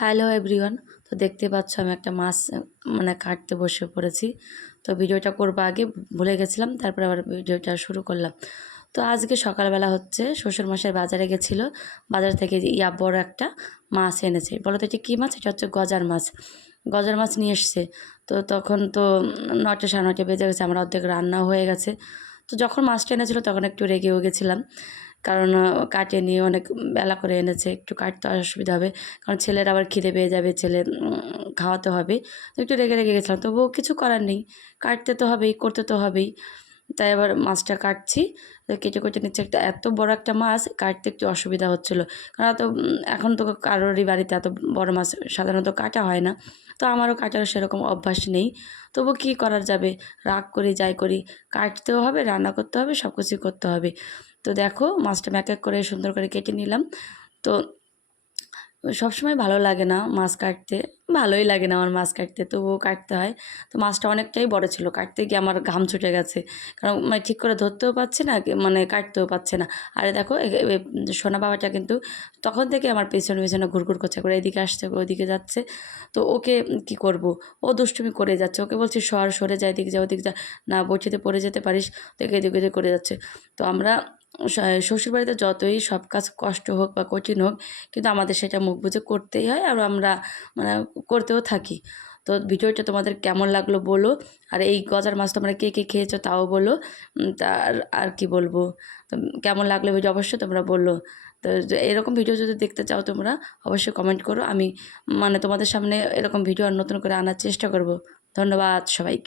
Hello everyone. তো দেখতে পাচ্ছ আমি একটা মাছ কাটতে বসে পড়েছি। তো ভিডিওটা করব আগে ভুলে গেছিলাম, তারপরে আবার ভিডিওটা শুরু করলাম। তো আজকে সকালবেলা হচ্ছে শ্বশুরমশাই বাজারে গেছিলো, বাজার থেকে বড় একটা মাছ এনেছে। বলো তো এটা কী মাছ? এটা হচ্ছে গজার মাছ। গজার মাছ নিয়ে এসছে। তো তখন তো ৯টা সাড়ে ৯টা বেজে গেছে, আমার অর্ধেক রান্নাও হয়ে গেছে। তো যখন মাছটা এনেছিল তখন একটু রেগেও গেছিলাম, কারণ কাটিয়ে নিয়ে অনেক বেলা করে এনেছে, একটু কাটতে অসুবিধা হবে, কারণ ছেলের আবার খিদে পেয়ে যাবে, ছেলে খাওয়াতে হবে। তো একটু রেগে রেগে গেছিলাম, তবুও কিছু করার নেই, কাটতে তো হবেই, করতে তো হবেই। তাই আবার মাছটা কাটছি, কেটে কেটে নিচ্ছে। এত বড় একটা মাছ কাটতে একটু অসুবিধা হচ্ছিলো, কারণ এখন তো কারোরই বাড়িতে এত বড় মাছ সাধারণত কাটা হয় না। তো আমারও কাটার সেরকম অভ্যাস নেই, তবু কী করার যাবে, রাগ করি যাই করি, কাটতেও হবে, রান্না করতে হবে, সব কিছুই করতে হবে। তো দেখো মাছটা এক এক করে সুন্দর করে কেটে নিলাম। তো সবসময় ভালো লাগে না মাছ কাটতে, ভালোই লাগে না আমার মাছ কাটতে, তবুও কাটতে হয়। তো মাছটা অনেকটাই বড় ছিল, কাটতে গিয়ে আমার ঘাম ছুটে গেছে, কারণ ঠিক করে ধরতেও পারছে না, কাটতেও পারছে না। আরে দেখো সোনা বাবাটা কিন্তু তখন থেকে আমার পেছনে পেছনে ঘুরঘুর করছে, করে এদিকে আসছে, ওইদিকে যাচ্ছে। তো ওকে কি করব, ও দুষ্টুমি করে যাচ্ছে, ওকে বলছি সরে যা, এদিকে যা, ওদিকে যা, না বইটিতে পড়ে যেতে পারিস, দেখে এদিকে এদিকে করে যাচ্ছে। তো আমরা শ্বশুরবাড়িতে যতই সব কাজ কষ্ট হোক বা কঠিন হোক, কিন্তু আমাদের সেটা মুখ বুজে করতেই হয়, আর আমরা মানে করতেও থাকি। তো ভিডিওটা তোমাদের কেমন লাগলো বলো, আর এই গজার মাছ তোমরা কে কে খেয়েছো তাও বলো। তার আর কি বলবো, তো কেমন লাগলো ভিডিও অবশ্যই তোমরা বললো। তো এরকম ভিডিও যদি দেখতে চাও তোমরা অবশ্যই কমেন্ট করো, আমি তোমাদের সামনে এরকম ভিডিও আর নতুন করে আনার চেষ্টা করব। ধন্যবাদ সবাইকে।